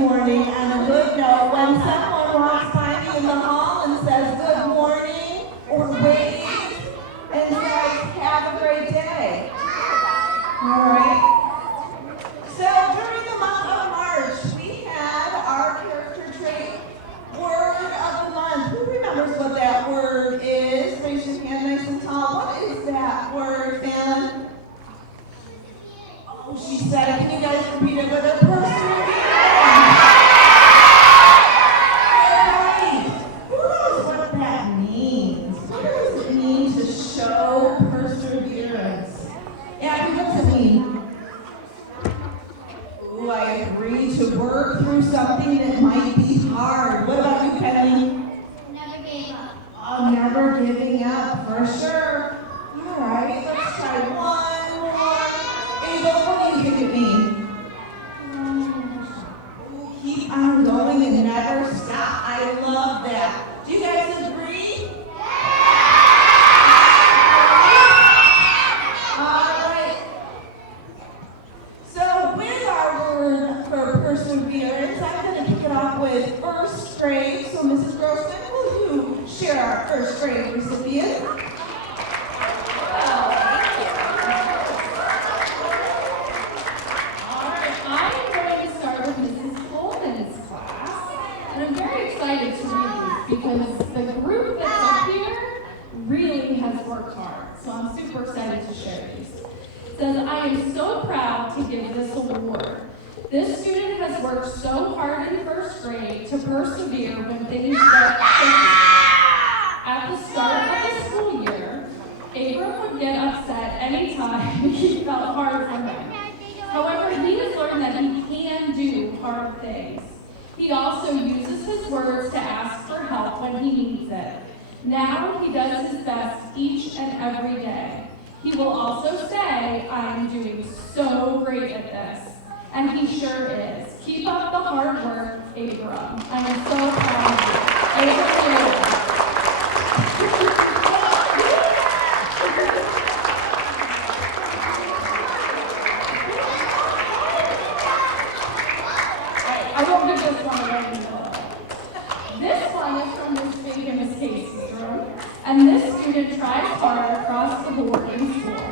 morning on a good note. When someone walks by me in the hall and says good morning or waves and says have a great day. All right. So during the month of March, we had our character trait word of the month. Who remembers what that word is? Raise your hand nice and tall. What is that word, Fallon? Oh, she said it. Can you guys repeat it with her? Perseverance. Right. Who knows what that means? What does it mean to show perseverance? Abby, what's it mean? Ooh, I agree. To work through something that might be hard. What about you, Penny? Never gave up. Oh, never giving up, for sure. All right, let's try one more. Abel, what do you think it means? Ooh, keep on going and never stop. I love that. Do you guys agree? All right. So with our word for perseverance, I'm going to kick it off with first grade. So Mrs. Grossman, will you share our first grade recipient? Because the group that's up here really has worked hard. So I'm super excited to share these. It says, I am so proud to give this award. This student has worked so hard in first grade to persevere when things get tricky. At the start of the school year, Abram would get upset anytime he felt hard for him. However, he has learned that he can do hard things. He also uses his words to ask for help when he needs it. Now he does his best each and every day. He will also say, I'm doing so great at this. And he sure is. Keep up the hard work, Abram. I am so proud of you. Abram. I won't give this one away. This one is from Miss Big and Miss Casey's room, and this student tries hard across the board in school.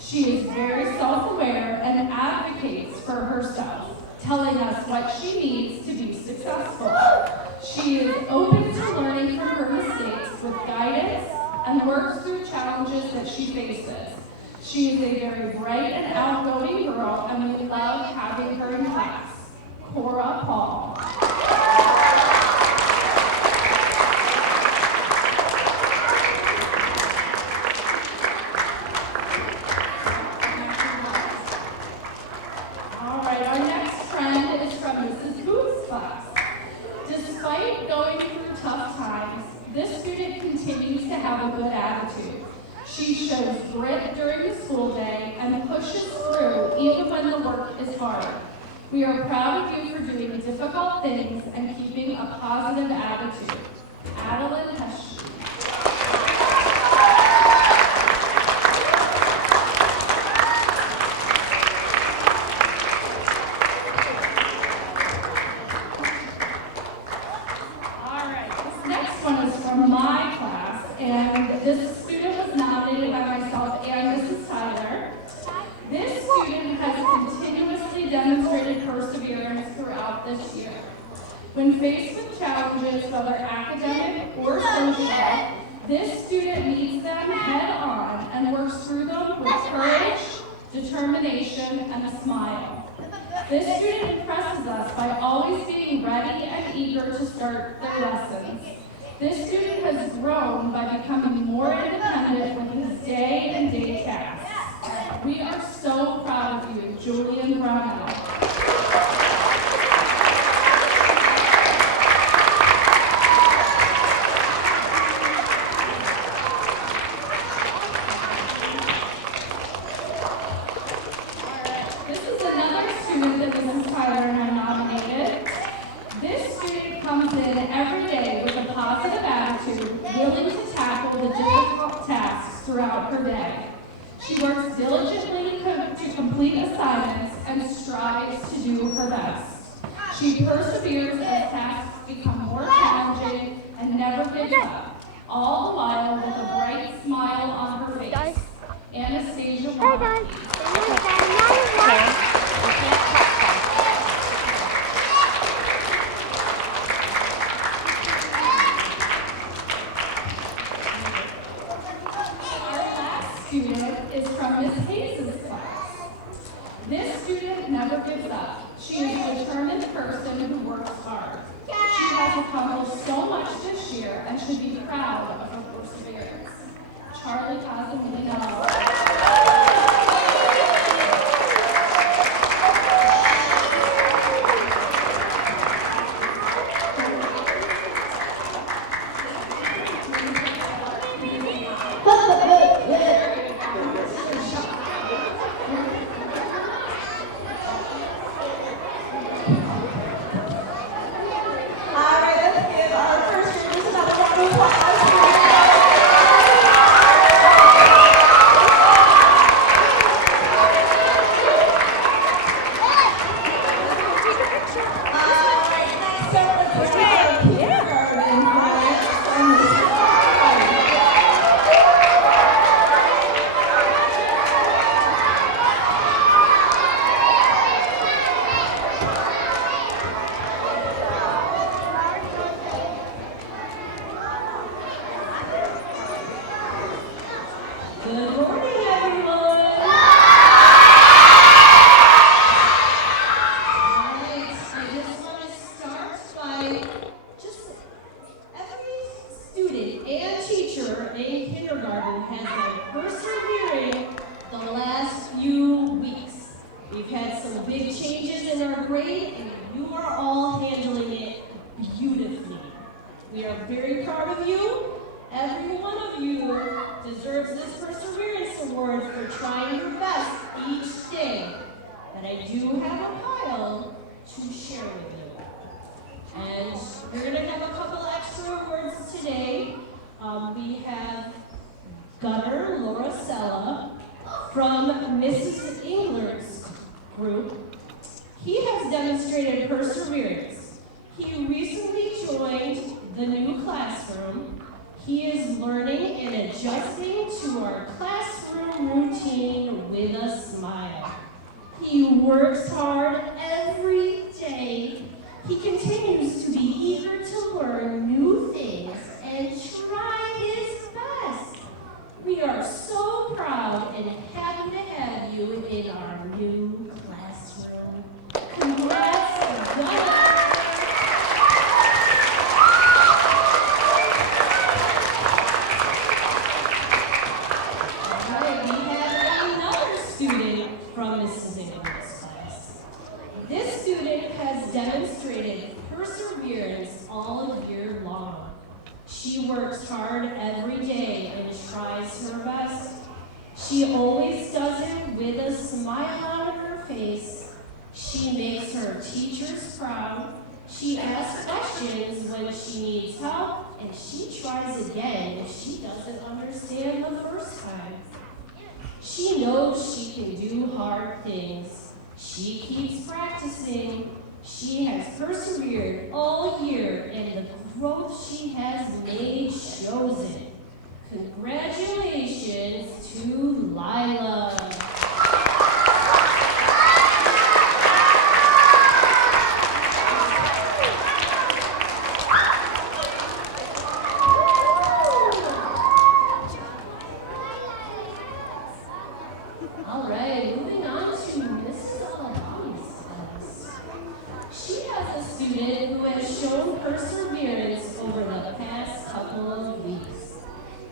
She is very self-aware and advocates for herself, telling us what she needs to be successful. She is open to learning from her mistakes with guidance and works through challenges that she faces. She is a very bright and outgoing girl, and we love having her in class. Cora Paul. All right, our next friend is from Mrs. Booth's class. Despite going through tough times, this student continues to have a good attitude. She shows grit during the school day and pushes through even when the work is hard. We are proud of you for doing difficult things and keeping a positive attitude. Adeline Hesh. All right, this next one is from my class, and this student was nominated by myself and Mrs. Tyler. This student has continuously demonstrated perseverance throughout this year. When faced with challenges, whether academic or social, this student meets them head on and works through them with courage, determination, and a smile. This student impresses us by always being ready and eager to start their lessons. This student has grown by becoming more independent with his day and day tasks. We are so proud of you, Julian Brownell. This is another student that Mrs. Tyler and I nominated. This student comes in every day with a positive attitude, willing to tackle the difficult tasks throughout her day. She works diligently to complete assignments and strives to do her best. She perseveres as tasks become more challenging and never gives up, all the while with a bright smile on her face. Anastasia Wallace. Student is from Miss Hayes' class. This student never gives up. She is a determined person who works hard. She has accomplished so much this year and should be proud of her perseverance. Charlie Casamino. From Mrs. Engler's group, he has demonstrated perseverance. He recently joined the new classroom. He is learning and adjusting to our classroom routine with a smile. He works hard every day. He continues to be eager to learn new things and try his best. We are so proud and happy to have you in our new classroom. Congrats, Gunnar. All right, we have another student from Mrs. Ingram's class. This student has demonstrated perseverance all year long. She works hard every day and tries her best. She always does it with a smile on her face. She makes her teachers proud. She asks questions when she needs help, and she tries again if she doesn't understand the first time. She knows she can do hard things. She keeps practicing. She has persevered all year, and the growth she has made shows it. Congratulations to Lila. All right, moving on to Mrs. Alabami's class. She has a student who has shown perseverance over the past couple of weeks.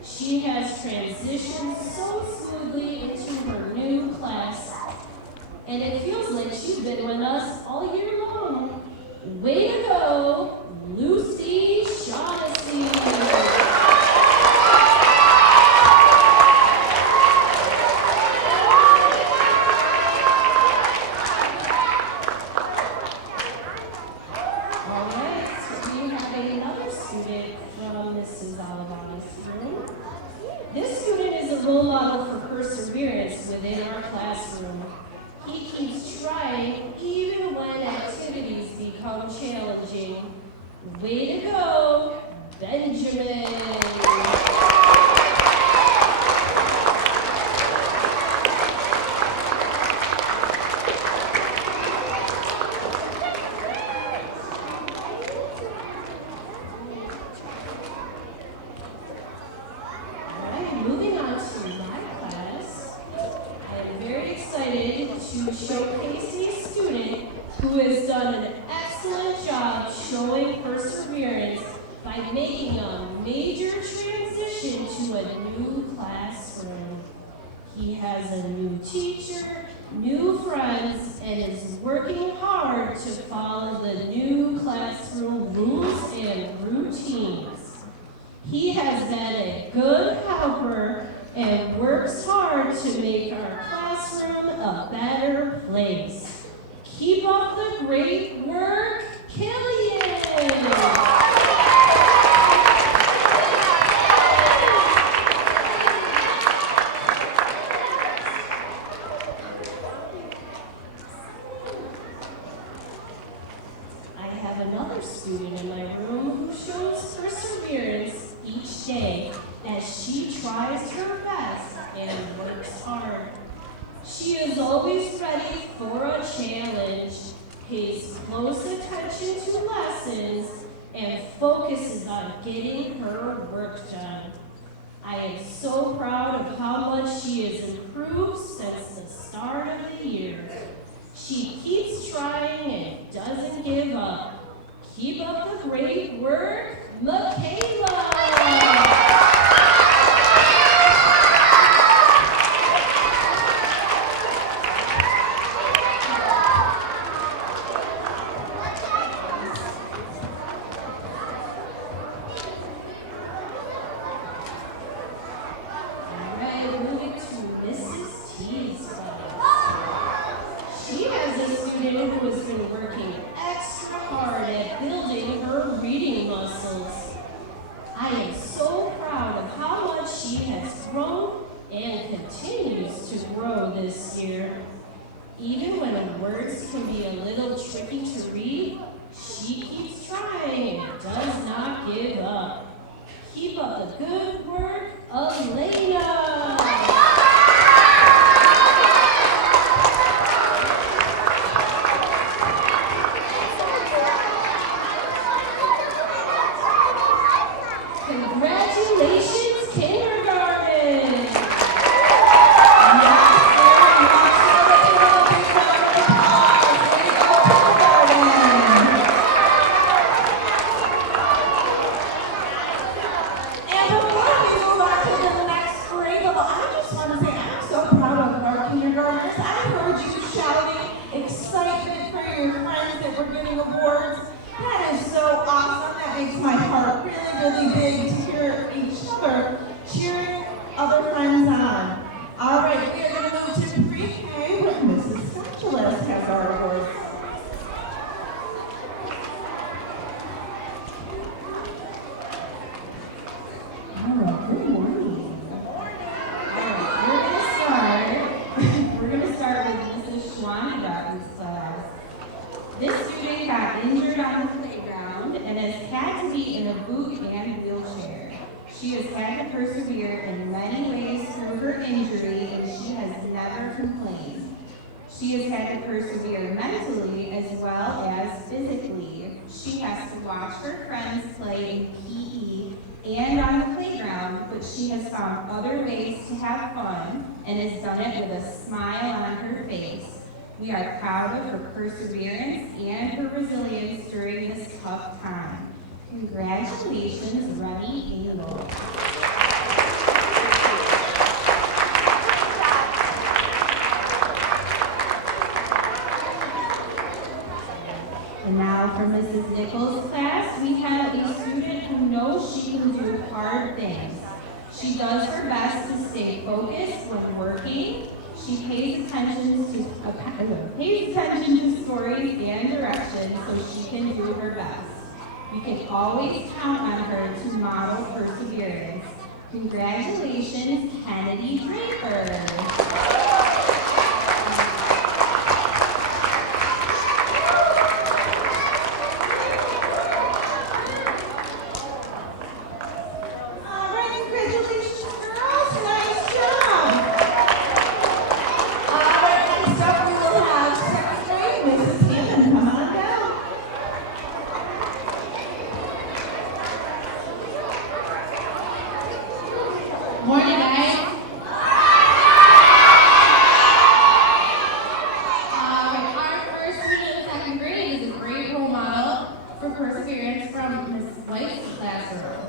She has transitioned so smoothly into her new class, and it feels like she's been with us all year long. Way to go, Lucy Shaughnessy. This student is a role model for perseverance within our classroom. He keeps trying even when activities become done an excellent job showing perseverance by making a major transition to a new classroom. He has a new teacher, new friends, and is working hard to follow the new classroom rules and routines. He has been a good helper and works hard to make our classroom a better place. Keep up the great work, Killian! I have another student in my room who shows perseverance each day as she tries her best and works hard. She is always ready for a challenge, pays close attention to lessons, and focuses on getting her work done. I am so proud of how much she has improved since the start of the year. She keeps trying and doesn't give up. Keep up the great work, Michaela! Who has been working extra hard at building her reading muscles. I am so proud of how much she has grown and continues to grow this year. Even when words can be a little tricky to read, she keeps trying and does not give up. Keep up the good work, Elena! Congratulations, kindergarten! And before we move on to the next grade level, I just want to say I'm so proud of our kindergartners. I heard you shouting excitement for your friends that were getting awards. That is so awesome. That makes my heart really big to hear each other cheering other friends on. All right, we are going to move to pre-K with Mrs. Specialist has our awards. All right, good morning. We're going to start with Mrs. Schwanengarten's class. This student got injured on the playground and has had to be in a boot and wheelchair. She has had to persevere in many ways through her injury and she has never complained. She has had to persevere mentally as well as physically. She has to watch her friends play in PE and on the playground, but she has found other ways to have fun and has done it with a smile on her face. We are proud of her perseverance and her resilience during this tough time. Congratulations, Remy Engel. And now for Mrs. Nichols' class, we have a student who knows she can do hard things. She does her best to stay focused when working. She pays attention to stories and directions so she can do her best. We can always count on her to model perseverance. Congratulations, Kennedy Draper. Morning, guys. perseverance from Ms. White's classroom.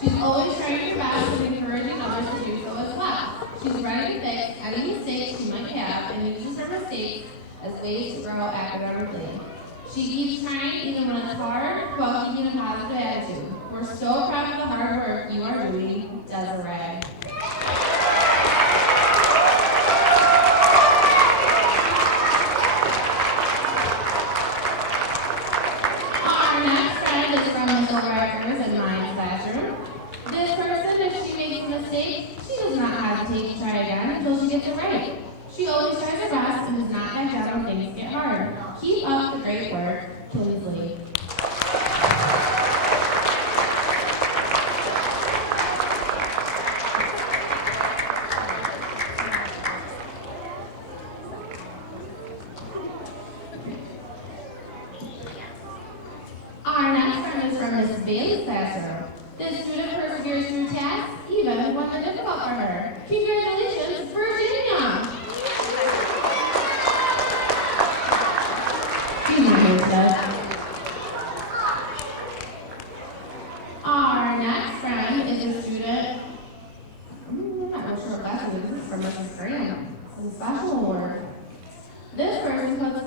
She's always trying her best and encouraging others to do so as well. She's ready to fix any mistakes she might have and uses her mistakes as ways to grow academically. She keeps trying even when it's hard while keeping a positive attitude. We're so proud of the hard work you are doing, Desiree. Our next friend is from Ms. O'Reilly's in my classroom. This person, if she makes a mistake, she does not hesitate to try again until she gets it right. She always tries her best and does not back down when things get hard. Keep up the great work, Kinsley. Our next friend is from Mrs. Bailey's classroom. This student perseveres through tasks, even when they're difficult for her. Congratulations, Virginia! Our next friend is a student, I'm not really sure what class it is from Mrs. Graham. It's a special award. This person puts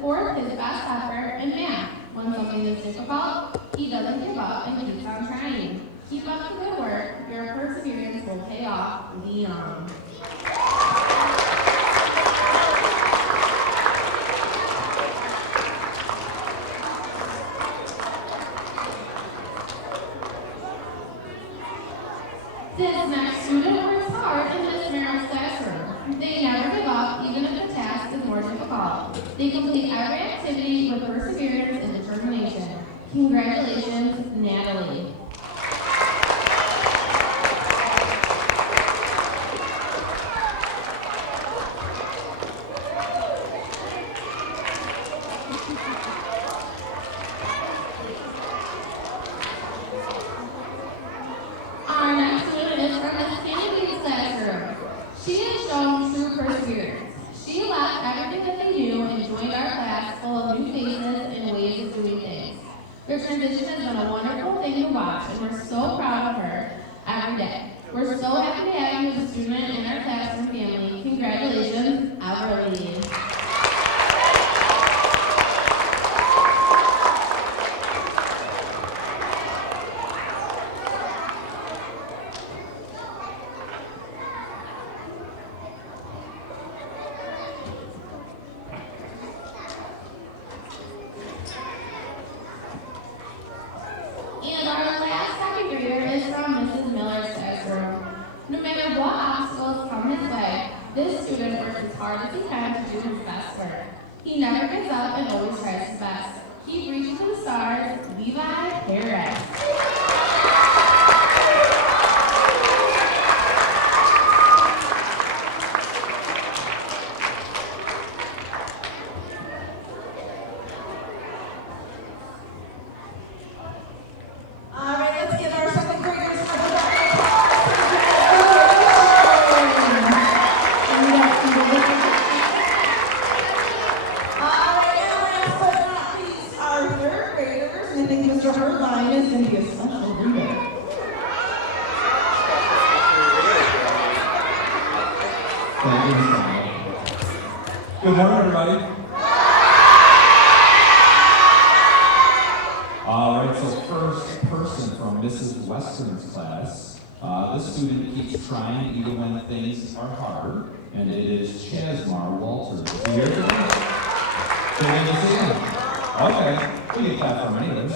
forth his best effort in math. When something is difficult, he doesn't give up and keeps on trying. Keep up the good work. Your perseverance will pay off. Leon. This next student works hard in Miss Merrill's classroom. They never give up, even if the task is more difficult. They complete every activity with perseverance and determination. Congratulations, Natalie. Our next student is from Miss Kennedy's classroom. She has shown true perseverance. She left everything that they knew and joined our class full of new faces and ways of doing things. Her transition has been a wonderful thing to watch, and we're so proud of her every day. We're so happy to have you as a student in our classroom family. Congratulations, Everly. And our last second grader is from Mrs. Miller's classroom. No matter what obstacles come his way, this student works as hard as he can to do his best work. He never gives up and always tries his best. Keep reaching to the stars, Levi Harris. All right, let's give our second graders a All right, and last but not least, our third graders. And I think Mr. Hurtline is going to be a special reader. Thank you, Mr. Hall. Good morning, everybody. All right, so first person from Mrs. Western's class. This student keeps trying even when things are hard, and it is Chasmar Walter. Is he here today? Can we see him? Okay, we can clap for him anyways.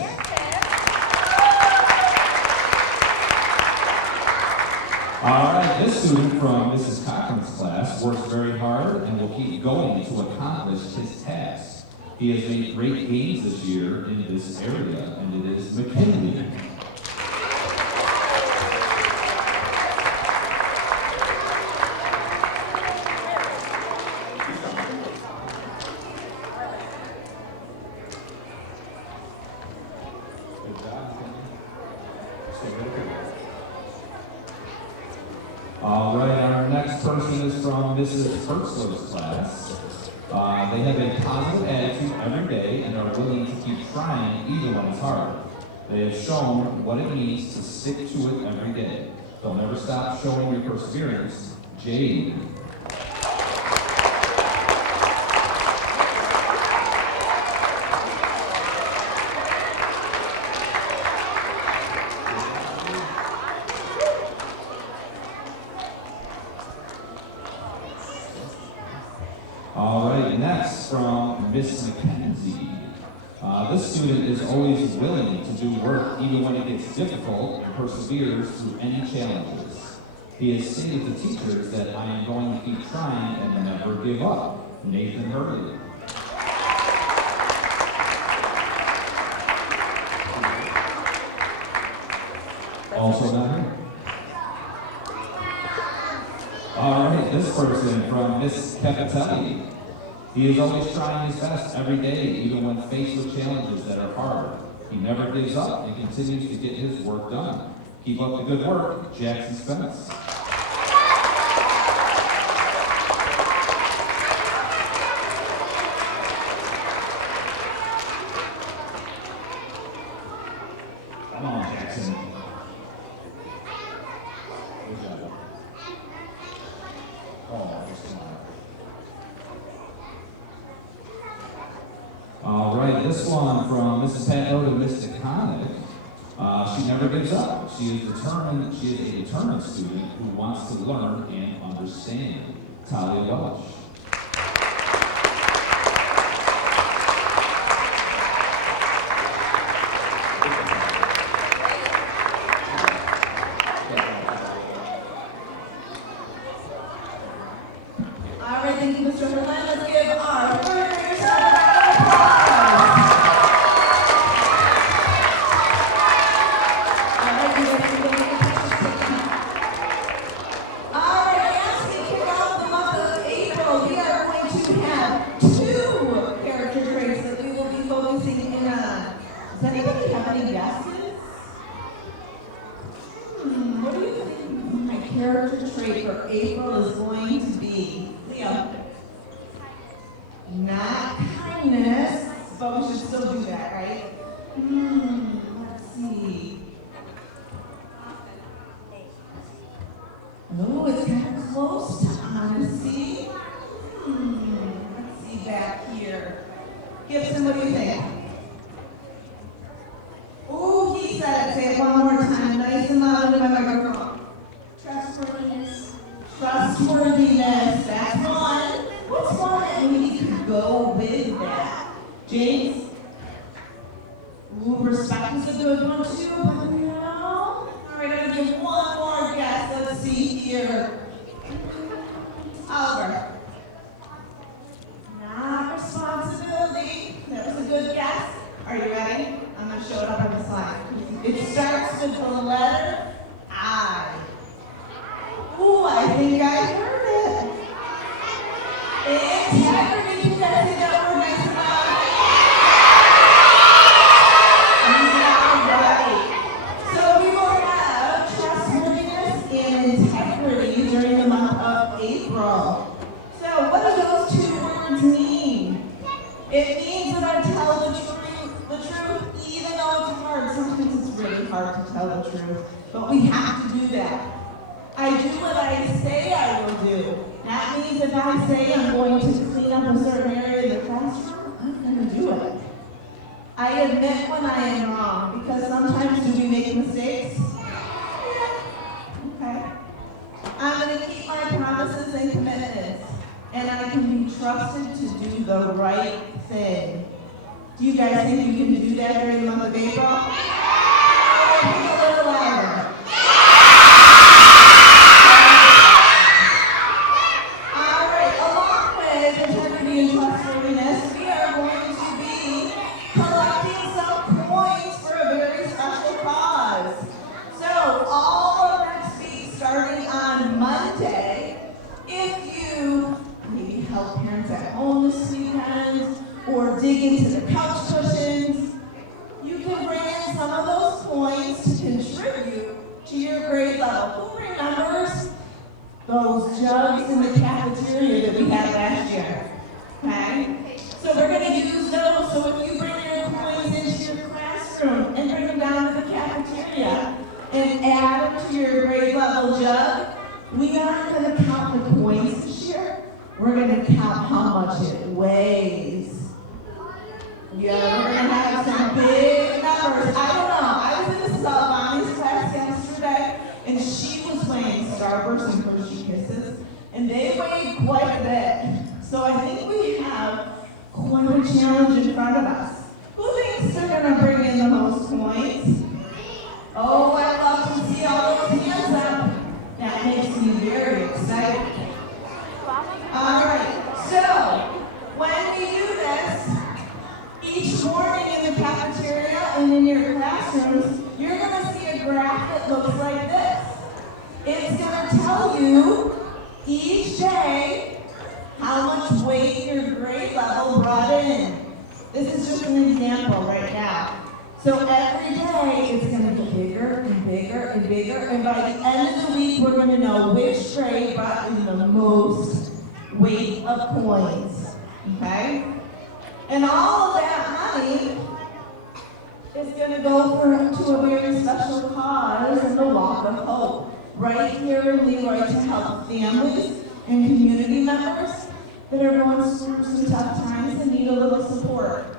All right, this student from Mrs. Cochran's class works very hard and will keep going to accomplish his tasks. He has made great gains this year in this area, and it is McKinley. Good job, McKinley. Stay right there. All right, our next person is from Mrs. Hertzler's class. They have a positive attitude every day and are willing to keep trying even when it's hard. They have shown what it means to stick to it every day. They'll never stop showing your perseverance. Jade. All right, next from Miss McKenzie. This student is always willing to do work even when it gets difficult and perseveres through any challenges. He has stated to teachers that I am going to keep trying and never give up. Nathan Hurley. Also not here. All right, this person from Miss Capitelli. He is always trying his best every day, even when faced with challenges that are hard. He never gives up and continues to get his work done. Keep up the good work, Jackson Spence. Come on, Jackson. Good job. Oh, just come on. All right, this one from Mrs. Patno to Miss DeConnick. She never gives up. She is a determined student who wants to learn and understand. Talia Welch. All right, thank you, Mr. Berlin. Let's give our learners a round of applause. All right, you guys are going to get pictures taken. All right, as we kick off the month of April, we are going to have 2 character traits that we will be focusing in on. Does anybody have any guesses? What do you think my character trait for April is going to be? Leo. Not kindness, but we should still do that, right? Let's see. Oh, it's kind of close to honesty. Let's see back here. Gibson, what do you think? Oh, he said it. Say it one more time, nice and loud into my microphone. Trustworthiness. Trustworthiness, that's one. What's one that we could go with that? James? Ooh, respect is a good one too, but no. All right, I'm gonna give one more guess. Let's see here. Oliver. Not responsibility. That was a good guess. Are you ready? I'm gonna show it up on the slide. It starts with the letter I. Ooh, I think I heard it. Integrity, you guys say that word nice and loud. All right. So we will have trustworthiness and integrity during the month of April. So what do those 2 words mean? It means that I tell the truth, even though it's hard. Sometimes it's really hard to tell the truth, but we have to do that. I do what I say I will do. That means if I say I'm going to clean up a certain area of the classroom, I'm going to do it. I admit when I am wrong, because sometimes do we make mistakes? Yeah. Okay. I'm going to keep my promises and commitments, and I can be trusted to do the right thing. Do you guys think you can do that during the month of April? Be a little louder. Or dig into the couch cushions, you can bring in some of those points to contribute to your grade level. Who remembers those jugs in the cafeteria that we had last year? Okay? So we're going to use those, so if you bring your coins into add them to your grade level jug. We aren't going to count the points this year. We're going to count how much it weighs. Yeah, we're going to have some big numbers. I don't know. I was in Mrs. Alvani's class yesterday, and she was weighing Starburst and Hershey Kisses, and they weighed quite a bit. So I think we have quite a challenge in front of us. Who thinks they're going to bring in the most points? Oh, I love to see all those hands up. That makes me very excited. All right, so when we do this, each morning in the cafeteria and in your classrooms, you're going to see a graph that looks like this. It's going to tell you each day how much weight your grade level brought in. This is just an example right now. So every day it's going to be bigger and bigger and bigger, and by the end of the week we're going to know which grade brought in the most weight of points. Okay? And all of that money is going to go to a very special cause in the Walk of Hope, right here in Leroy, to help families and community members that are going through some tough times and need a little support.